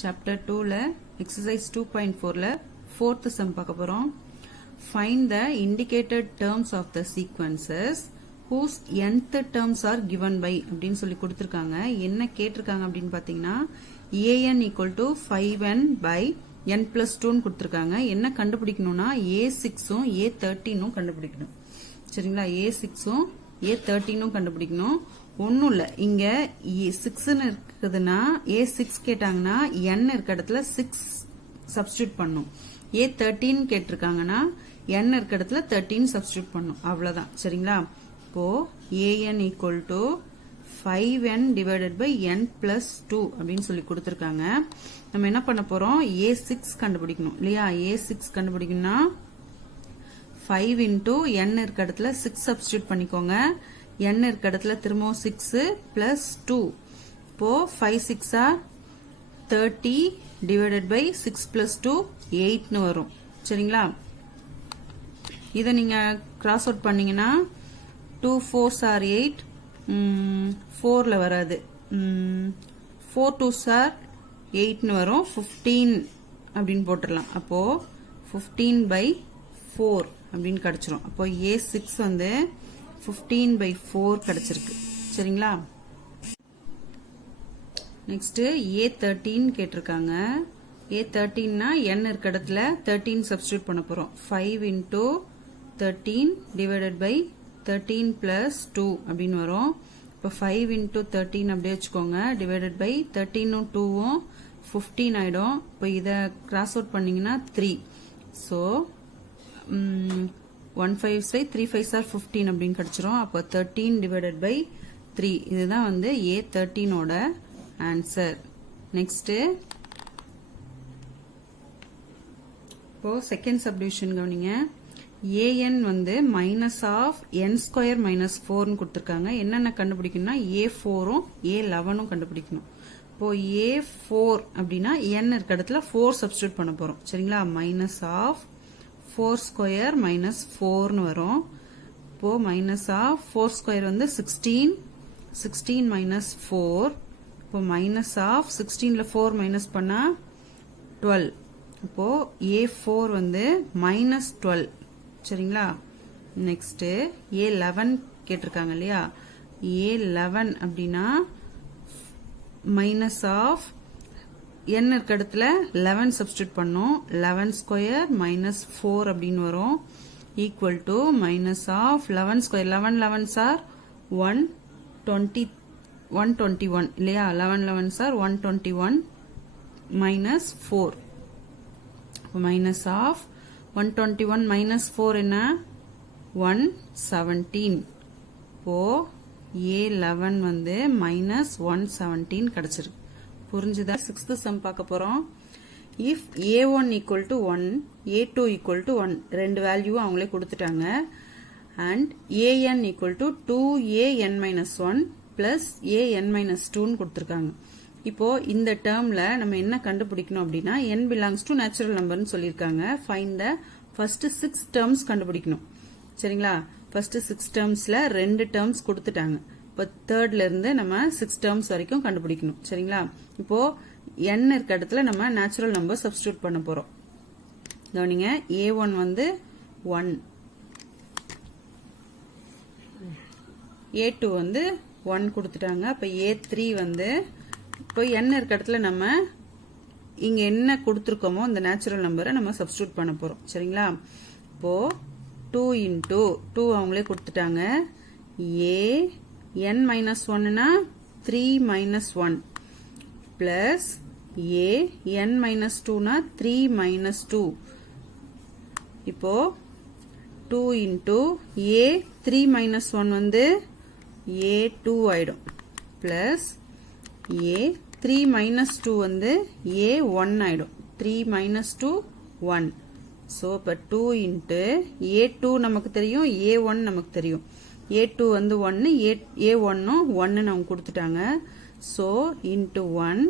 Chapter 2ல exercise 2.4ல fourth sum பார்க்க போறோம். Find the indicated terms of the sequences whose nth terms are given by அப்படின்னு சொல்லி கொடுத்திருக்காங்க. என்ன கேட்டிருக்காங்க அப்படின்னு பாத்தீங்கன்னா an equal to 5n by n plus 2 ன்னு கொடுத்திருக்காங்க. என்ன கண்டுபிடிக்கணும்னா a6 a13 கண்டுபிடிக்கணும். சரிங்களா? a6 a13 கண்டுபிடிக்கணும். ஒன்னும் இல்ல, இங்க 6 இருக்குதுன்னா a6 கேட்டாங்கன்னா n இருக்க இடத்துல 6 சப்ஸ்டிட்யூட் பண்ணும். a13 கேட்டிருக்காங்கன்னா n இருக்க இடத்துல 13 சப்ஸ்டிட்யூட் பண்ணும். அவ்வளவுதான். சரிங்களா? இப்போ an equal to 5n divided by n plus 2 அப்படின்னு சொல்லி கொடுத்திருக்காங்க. நம்ம என்ன பண்ண போறோம்? a6 கண்டுபிடிக்கணும் இல்லையா? a6 கண்டுபிடிக்கணும்னா 5 into n இருக்க இடத்துல 6 சப்ஸ்டிட்யூட் பண்ணிக்கோங்க. n இருக்க இடத்துல திரும்பவும் 6 plus 2. இப்போ 5 6 are 30 divided by 6 plus 2 8 னு வரும். சரிங்களா? இதை நீங்க கிராஸ் அவுட் பண்ணீங்கன்னா 2 4s are 8, 4ல வராது. 4 2s are 8 னு வரும். 15 அப்படின்னு போட்டுடலாம். அப்போ 15 by 4 அப்படின்னு கிடைச்சிரும். அப்போ a6 வந்து 15 by 4 கிடைச்சிருக்கு. சரிங்களா? நெக்ஸ்ட் a13 கேட்டிருக்காங்க. a13 னா n இருக்க இடத்துல 13 சப்ஸ்டிட்யூட் பண்ண போறோம். 5 into 13 divided by 13 plus 2 அப்படின்னு வரும். இப்போ 5 into 13 அப்படியே வச்சுக்கோங்க. divided by 13 2 15 ஆயிடும். இப்போ இதை கிராஸ் அவுட் பண்ணீங்கன்னா 3. ஸோ 1 5s 3 5s are 15 அப்படின்னு கிடைச்சிரும். அப்போ 13 divided by 3. இதுதான் வந்து a13 ஓட ஆன்சர். நெக்ஸ்ட் இப்போ செகண்ட் சப்டிவிஷன் கவனிங்க. an வந்து minus of n square minus 4 கொடுத்திருக்காங்க. என்னென்ன கண்டுபிடிக்கணும்னா a4 a11 கண்டுபிடிக்கணும். இப்போ a4 அப்படின்னா n இருக்க இடத்துல 4 சப்ஸ்டிட்யூட் பண்ண போறோம். சரிங்களா? மைனஸ் ஆஃப் 4 ஸ்கொயர் மைனஸ் 4 னு வரும். இப்போ மைனஸ் ஆஃப் 4 ஸ்கொயர் வந்து 16 மைனஸ் 4. இப்போ மைனஸ் ஆஃப் 16ல 4 மைனஸ் பண்ணா 12. இப்போ a4 வந்து மைனஸ் 12. சரிங்களா? நெக்ஸ்ட் a11 கேட்டிருக்காங்க இல்லையா? a11 அப்படின்னா மைனஸ் ஆஃப் n இருக்க இடத்துல 11 சப்ஸ்டிட்யூட் பண்ணும். 11 ஸ்கொயர் மைனஸ் 4 அப்படின்னு வரும். Equal to minus of 11 square 11 11s are 121 இல்லையா? 11 11s are 121 minus 4. Minus of 121 minus 4 என்ன? 117. இப்போ a11 வந்து மைனஸ் 117 கிடைச்சிருக்கு. புரிஞ்சுதா? சிக்ஸ்த் சம் பார்க்க போறோம். If a1 equal to 1, a2 equal to 1 ரெண்டு வேல்யூ அவங்களே கொடுத்துட்டாங்க. And an equal to 2an minus 1 plus an minus 2 கொடுத்திருக்காங்க. இப்போ இந்த டேர்ம்ல நம்ம என்ன கண்டுபிடிக்கணும் அப்படின்னா n belongs to natural numberன்னு சொல்லியிருக்காங்க. ஃபைண்ட் த ஃபர்ஸ்ட் 6 டேர்ம்ஸ் கண்டுபிடிக்கணும். சரிங்களா? ஃபர்ஸ்ட் 6 டேர்ம்ஸ்ல ரெண்டு டேர்ம்ஸ் கொடுத்துட்டாங்க. இப்போ தேர்ட்ல இருந்து நம்ம 6 டேர்ம்ஸ் வரைக்கும் கண்டுபிடிக்கணும். சரிங்களா? இப்போ n இருக்க இடத்துல நம்ம நேச்சுரல் நம்பர் சப்ஸ்டிட்யூட் பண்ண போறோம். கவனிங்க. a1 வந்து 1, a2 வந்து 1 கொடுத்துட்டாங்க. அப்ப a3 வந்து இப்போ n இருக்க இடத்துல நம்ம இங்க என்ன கொடுத்துருக்கோமோ அந்த நேச்சுரல் நம்பரை நம்ம சப்ஸ்டிட்யூட் பண்ண போறோம். சரிங்களா? இப்போ 2 into 2 அவங்களே கொடுத்துட்டாங்க. n minus 1 னா 3 minus 1 plus n minus 2 னா 3 minus 2. இப்போ 2 into a3 minus 1 வந்து a2 ஆயிடும். plus a3 minus 2 வந்து a1 ஆயிடும். 3 minus 2 1. so இப்ப 2 into a2 நமக்கு தெரியும், a1 நமக்கு தெரியும். a2 வந்து 1, a1 1 அவங்க கொடுத்துட்டாங்க. so into 1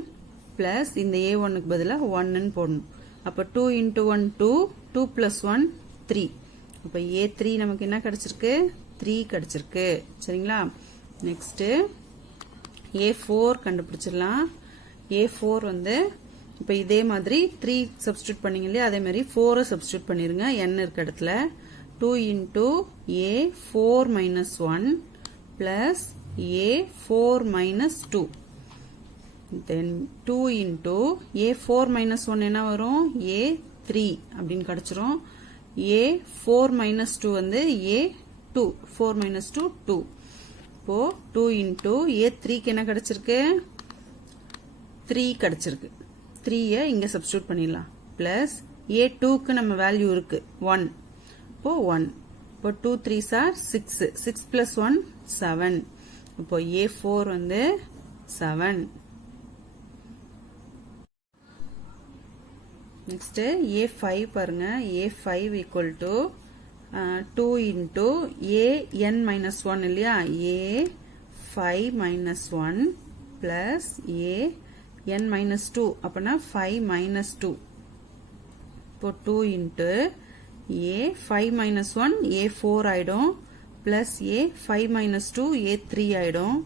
plus இந்த a1க்கு பதிலா 1 போடணும். அப்ப 2 into 1 2, 2 plus 1 3. அப்ப a3 நமக்கு என்ன கிடைச்சிருக்கு? 3 கிடைச்சிருக்கு. சரிங்களா? நெக்ஸ்ட் a4 கண்டுபிடிச்சிடலாம். a4 வந்து இப்போ இதே மாதிரி 3 சப்ஸ்டியூட் பண்ணீங்க இல்லையா அதே மாதிரி 4 சப்ஸ்டியூட் பண்ணிருங்க n இருக்க இடத்துல 2 into a 4 minus 1 plus a 4 minus 2 then 2 into a 4 minus 1 என்ன வரும் a 3 அப்படின்னு கிடைச்சிரும் a 4 minus 2 வந்து a 2 4 minus 2 2 இப்போ 2 into a 3 க்கு என்ன கிடைச்சிருக்கு 3 கிடைச்சிருக்கு 3 இங்க சப்ஸ்டியூட் பண்ணிடலாம் பிளஸ் a2 க்கு நம்ம வேல்யூ இருக்கு 1 இப்போ 1 இப்போ 2 3s are 6 6 plus 1 7 இப்போ a4 வந்து 7 நெக்ஸ்ட் a5 பாருங்க a5 equal to 2 into a n minus 1 இல்லையா a5 minus 1 plus a n minus 2 அப்பனா 5 minus 2 இப்போ 2 into a 5 minus 1 a4 ஆயிடும் plus a 5 minus 2 a3 ஆயிடும்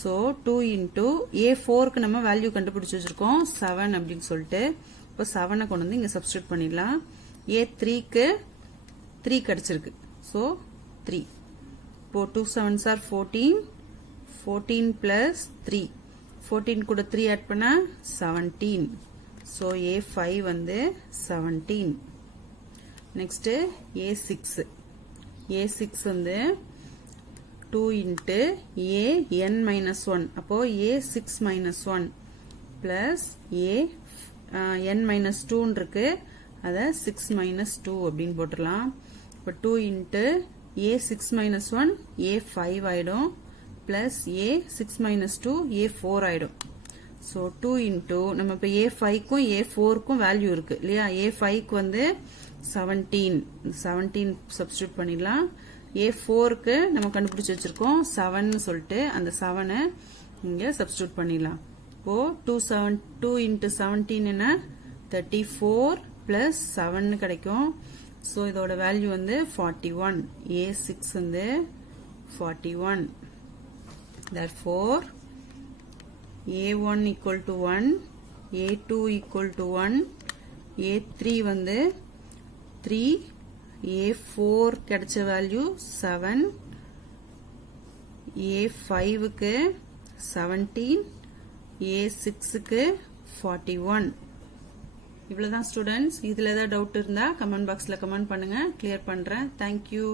so 2 into a4 க்கு நம்ம வேல்யூ கண்டுபிடிச்சு வச்சிருக்கோம் 7 அப்படின்னு சொல்லிட்டு இப்போ 7 கொண்டு வந்து இங்க சப்ஸ்டிட்யூட் பண்ணிடலாம் a3 க்கு 3 கிடைச்சிருக்கு so 3 இப்போ 2 7s are 14 14 plus 3 14 கூட 3 add பண்ணா 17 so a5 வந்து 17 next a6 a6 வந்து 2 into a n minus 1 அப்போ a6 minus 1 plus a n minus 2 இருக்கு அத 6 minus 2 அப்படின்னு போட்டுடலாம் இப்போ 2 into a6 minus 1 a5 ஆயிடும் plus a6 minus 2 a4 ஆயிடும் so 2 into நம்ம இப்ப a5 க்கும் a4 க்கும் வேல்யூ இருக்கு இல்லையா a5 க்கு வந்து 17 சப்ஸ்டிட்யூட் பண்ணிடலாம் a4 க்கு நம்ம கண்டுபிடிச்சு வச்சிருக்கோம் 7 னு சொல்லிட்டு அந்த 7 இங்க சப்ஸ்டிட்யூட் பண்ணிடலாம் இப்போ 2 into 17 என்ன 34 plus 7 னு கிடைக்கும் so இதோட வேல்யூ வந்து 41 a6 வந்து 41 therefore a1 equal to 1 a2 equal to 1 a3 வந்து 3 a4 கிடைச்ச வேல்யூ 7 a5 க்கு 17 a6 க்கு 41 இவ்வளவுதான் ஸ்டூடெண்ட்ஸ் இதுல ஏதாவது டவுட் இருந்தா கமெண்ட் பாக்ஸ்ல கமெண்ட் பண்ணுங்க கிளியர் பண்றேன் Thank you